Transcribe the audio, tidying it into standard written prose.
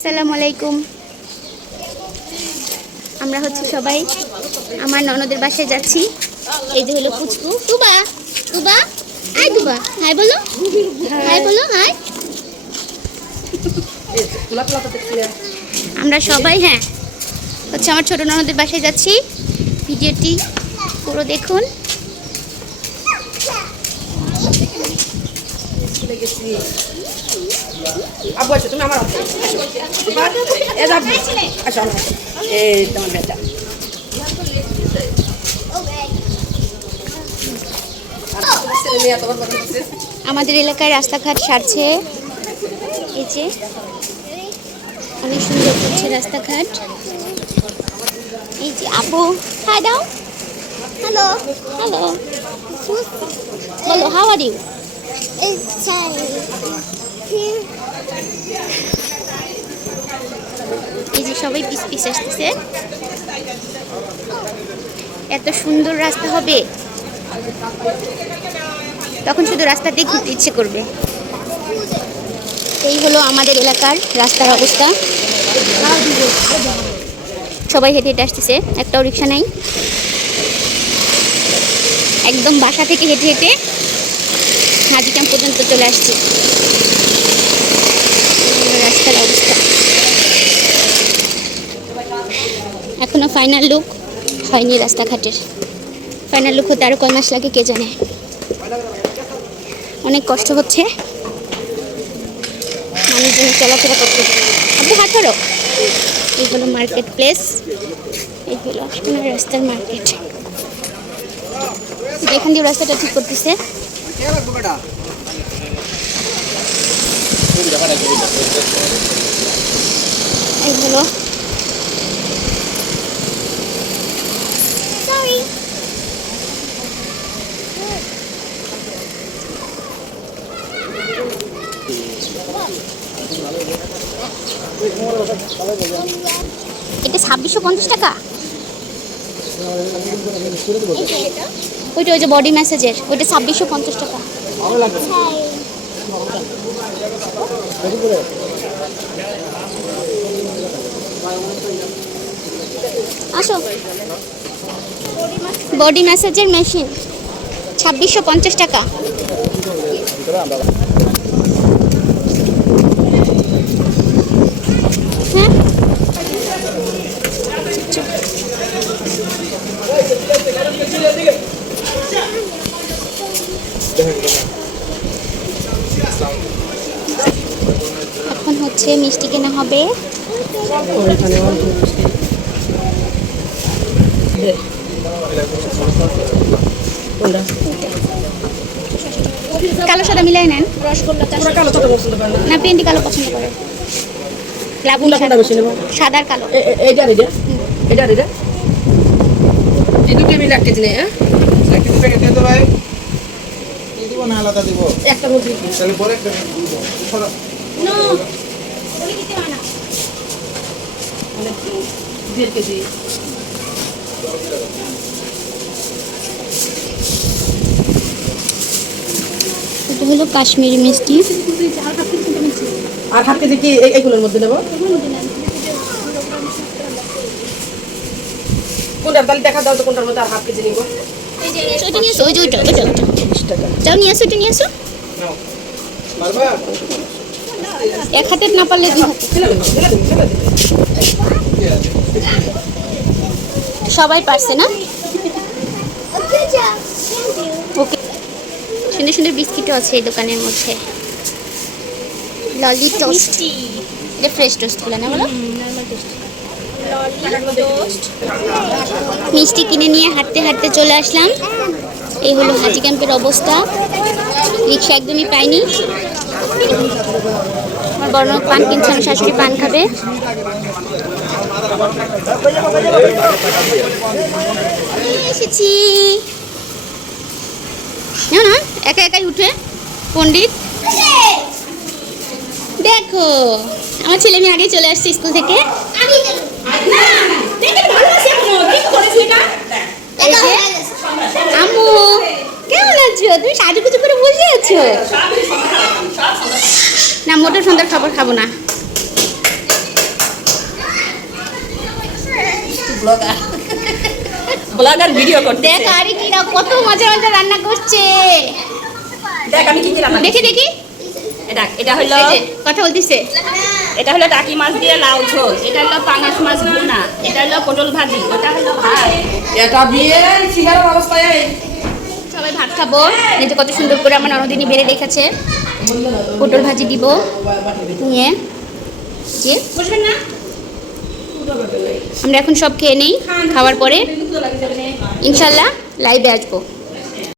আসসালামু আলাইকুম। আমরা সবাই আমার ননদের বাসায় যাচ্ছি। এই যে হলো পুচকু তুবা। তুবা হাই, তুবা হাই বলো, হাই বলো, হাই। আমরা সবাই আমার ছোট ননদের বাসায় যাচ্ছি। ভিডিওটি পুরো দেখুন। তুমি আমার আমাদের এলাকায় রাস্তাঘাট সারছে। এই যে অনেক সুন্দর করছে রাস্তাঘাট। এই যে আপু হাই দাও, হ্যালো হ্যালো বলো, হাউ আর ইউ। এই যে সবাই পিস পিস আসতেছে। এত সুন্দর রাস্তা হবে, তখন শুধু রাস্তা দিয়ে ঘুরতে ইচ্ছে করবে। এই হলো আমাদের এলাকার রাস্তার অবস্থা। সবাই হেঁটে হেঁটে আসতেছে, একটাও রিক্সা নাই। একদম বাসা থেকে হেঁটে হেঁটে হাজি ক্যাম্প পর্যন্ত চলে আসছে। রাস্তার অবস্থা এখনো ফাইনাল লুক হয়নি রাস্তাঘাটের। ফাইনাল লুক হতে আরো কয় মাস লাগে কে জানে। অনেক কষ্ট হচ্ছে মানুষজন চলাফেরা করতে। আপনি হাত ধরো। এই হলো মার্কেট প্লেস, এই হলো আশপাশের রাস্তার মার্কেট। এখান দিয়ে রাস্তাটা ঠিক করতেছে। এই হলো এটা 2650 টাকা। ওইটা ওই যে বডি ম্যাসাজের, ওইটা 2650 টাকা। আসো, বডি ম্যাসাজের মেশিন 2650 টাকা। হ্যাঁ এখন মিষ্টি কেনা হবে। কালো সাদা মিলাই নেন। না পেন্টি কালো পছন্দ করে। সাদার কালো। এই দুটো মিলে 1 কেজি নেই। এক কেজি প্যাকেট দিয়ে ভাই দিয়ে দিব না আলাদা দিব একটা মুরগি তাহলে পরে নো ওই দিতে না। 1.5 কেজি। এটা হলো কাশ্মীরি মিষ্টি। আর 1/2 কেজি কি এইগুলোর মধ্যে নেব? কোনটা তাহলে দেখা দাও তো কোনটার মধ্যে আর 1/2 কেজি নিব। এই যে ওইটা নিয়ে আসো, ওই যে ওইটা 20 টাকা। যাও নিয়ে আসো, ওইটা নিয়ে আসো। পারবা এক হাতে না পারলে দুই হাতে। সবাই পারছে না? ওকে, সুন্দর সুন্দর বিস্কিটও আছে এই দোকানের মধ্যে। ললি টোস্ট, এটা ফ্রেশ টোস্টগুলো না বলো? মিষ্টি কিনে নিয়ে হাঁটতে হাঁটতে চলে আসলাম। এই হলো হাজি ক্যাম্পের অবস্থা। রিক্সা একদমই পাইনি। আমার বড় পান কিনছে, আমার শাশুড়ি পান খাবে। এসেছি না, একা একাই উঠে পণ্ডিত। দেখো আমার ছেলে মেয়ে আগে চলে আসছে স্কুল থেকে। আম্মু কেমন আছো? তুমি সাজুগুজু করে বসে আছো? না মোটর সন্ধ্যার খাবার খাবো না। ব্লগার ভিডিও করতে দেখ আরে কিরা কত মজা মজা রান্না করছে। দেখ আমি কি কি রান্না দেখি দেখি এটা হলো এই যে কথা বলতিছে। এটা হলো টাকি মাছ দিয়ে লাউ ঝোল, এটা হলো পাঙাশ মাছ ভুনা, এটা হলো পটল ভাজি, ওটা হলো ভাত। এটা বিয়ের সিগারের অবস্থায় সবাই ভাত খাবো। এই যে কত সুন্দর করে আমার ননদিনী বেড়ে রেখেছে। পটল ভাজি দিব নিয়ে যে বুঝবেন না? আমরা এখন সব খেয়ে নেই। খাওয়ার পরে ইনশাল্লাহ লাইভে আসবো।